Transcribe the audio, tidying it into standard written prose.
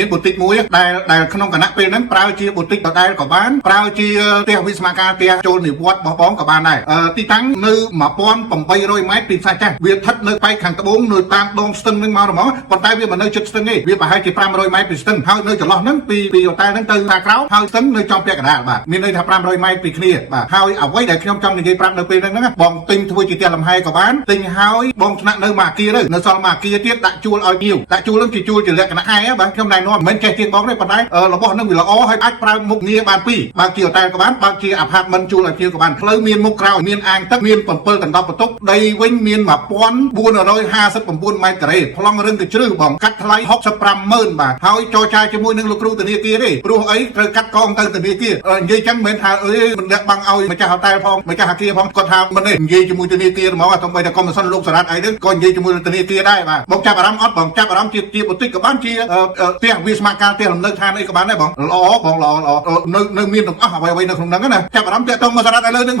មានបុតិចមួយដែលក្នុងគណៈពេលហ្នឹងប្រើជាបុតិចដដែលក៏បានប្រើជាផ្ទះវិស្វកម្មផ្ទះចូលនិវត្តន៍របស់បងក៏បានដែរទីតាំងនៅ1800 ម៉ែត្រពីផ្សារចាស់វាស្ថិតនៅប៉ែកខាងត្បូងនៅតាមដងស្ទឹងហ្នឹងមកហ្មងប៉ុន្តែវាមិននៅជិតស្ទឹងទេវាប្រហែលជា500 ម៉ែត្រពីស្ទឹងហើយនៅចន្លោះហ្នឹងពីអូតែហ្នឹងទៅខាងក្រៅហើយស្ទឹងនៅចំពាក់កណ្ដាលបាទមានន័យថា500 ម៉ែត្រពីគ្នាបាទហើយអ្វីដែលខ្ញុំចង់និយាយប្រាប់នៅពេលហ្នឹងបងទិញធ្វើជាផ្ទះលំហែក៏បានទិញហើយបងស្នាក់នៅមួយអគារទៅនៅសល់មួយអគារទៀតដាក់ជួលឲ្យញៀវដាក់ជួលហ្នឹងជាជួលជាលក្ខណៈឯបាទខ្ញុំណែនាំមិនមែនចេះជាងបងទេប៉ុន្តែរបស់ហ្នឹងវាល្អហើយអាចប្រើមុខងារបានពីរបើជាអូតែក៏បានបើជាអាផាតមិនជួលឲ្យភ្ញៀវក៏បានផ្លូវមានមុខក្រោយមានអាងទឹកមាន7កណ្ដប់បន្ទប់ដីវិញមាន1459 ម៉ែត្រការ៉េប្លង់រឹងទៅជ្រៅបងកាត់ថ្លៃ650000បាទហើយចរចាជាមួយនឹងលោកគ្រូធនាគារទេព្រោះអីត្រូវកាត់កងទៅធនាគារនិយាយចឹងមិនមែនថាមិនដាក់បាំងឲ្យម្ចាស់ហូតែលផងម្ចាស់អគារផងគាត់ថាមិនទេនិយាយជាមួយធនាគារហ្មងអត់ទៅតែកុំមិនសិនលោកសារ៉ាត់អីទៅក៏និយាយជាមួយនឹងធនាគារដែរបាទបងចាប់អារម្មណ៍អត់បងចាប់អារម្មណ៍ជាបុតិចក៏បានជាផ្ទះវាស្មារតីផ្ទះលំនៅឋានអីក៏បានដែរបងល្អបងល្អនៅមានទាំងអស់អ្វីនៅក្នុងហ្នឹងណាចាប់អារម្មណ៍តាក់ទងមកសារ៉ាត់ឥឡូវហ្នឹង